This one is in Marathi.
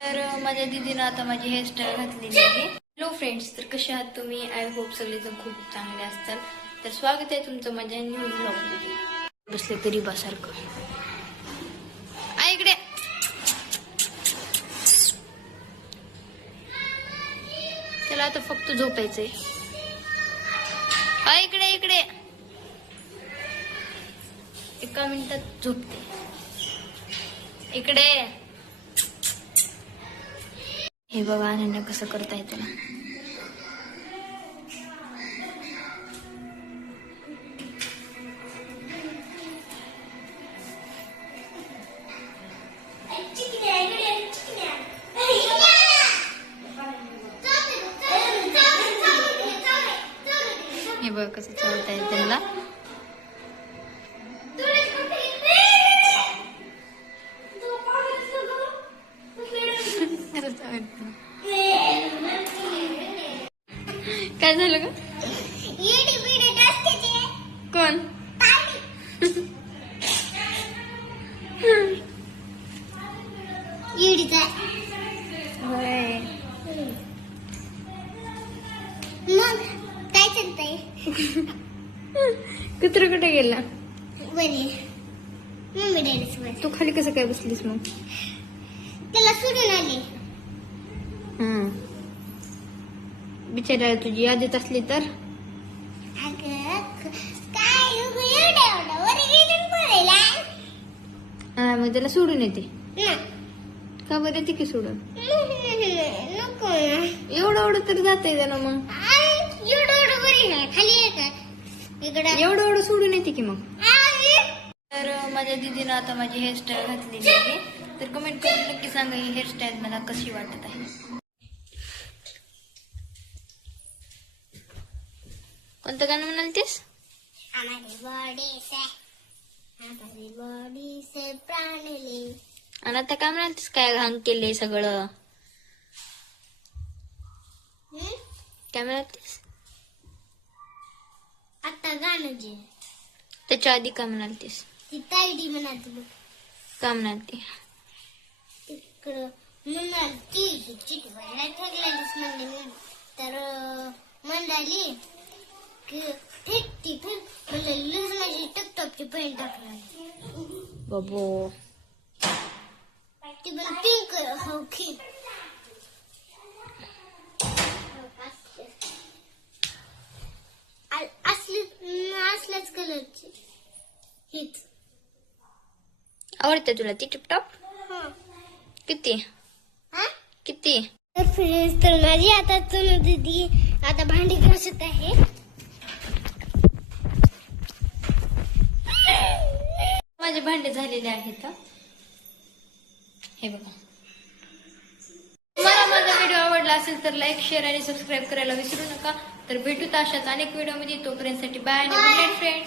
तर माझ्या दीदीनं आता माझी हेअरस्टाईल घातलेली आहे. हॅलो फ्रेंड्स तर कसे आहात तुम्ही? आय होप सगळेजण खूप चांगले असतात. तर स्वागत आहे तुमचं माझ्या न्यू ब्लॉगमध्ये बसले गरीबासारखं आ इकडे. त्याला आता फक्त झोपायचंय. आ इकडे इकडे. एका मिनिटात झोपते. इकडे. हे बघा अनन्या कसं करता येतं हे बघा कसं चालता आहे त्यांना. काय झालं का कोण. मग काय चालतंय? कुत्र कुठे गेला? बरे मम्मी तू खाली कसं काय बसलीस मग? त्याला सोडून आले. हम्म. बिचारा तुझी यादीत असली तर? हा, मग त्याला सोडून येते. ना का बरं येते की सोडून? नको ना. एवढं एवढं तर जाते त्याला मग. एवढं एवढं बरी नाही खाली येतात इकडं. एवढं एवढं सोडून येते की मग. तर माझ्या दीदीनं आता माझी हेअरस्टाईल घातलेली आहे. तर कमेंट करून नक्की सांगा ही हेअरस्टाईल मला कशी वाटत आहे? कोणतं गाणं म्हणालतीस हमारी बॉडी से हमारी बॉडी से प्राण ले आणि आता काय म्हणालतीस काय घाण केले सगळं? काय म्हणालतीस आता गाणं जे त्याच्या आधी काय म्हणालतीस ती तायडी म्हणाली बघ का म्हणालती तिकडं म्हणाली ती चिठी व्हायला ठरलेलीच म्हणले तर म्हणाली की ठीक ठीक म्हणलं लूज माझी टिकटॉकची पेन टाकणार बाबो. ती पण पिंक हो की आ- असली असल्याच कलरची हीच आवडते तुला ती टिपटॉप? हा किती? हा किती? तर फ्रेंड्स तर माझी आता चुनू दिदी आता भांडी घासत आहे. माझे भांडे झालेले आहेत हे. बघा. तुम्हाला माझा व्हिडिओ आवडला असेल तर लाईक शेअर आणि सबस्क्राईब करायला विसरू नका. तर भेटू तशाच अनेक व्हिडिओमध्ये तोपर्यंत बाय आणि गुड नाईट फ्रेंड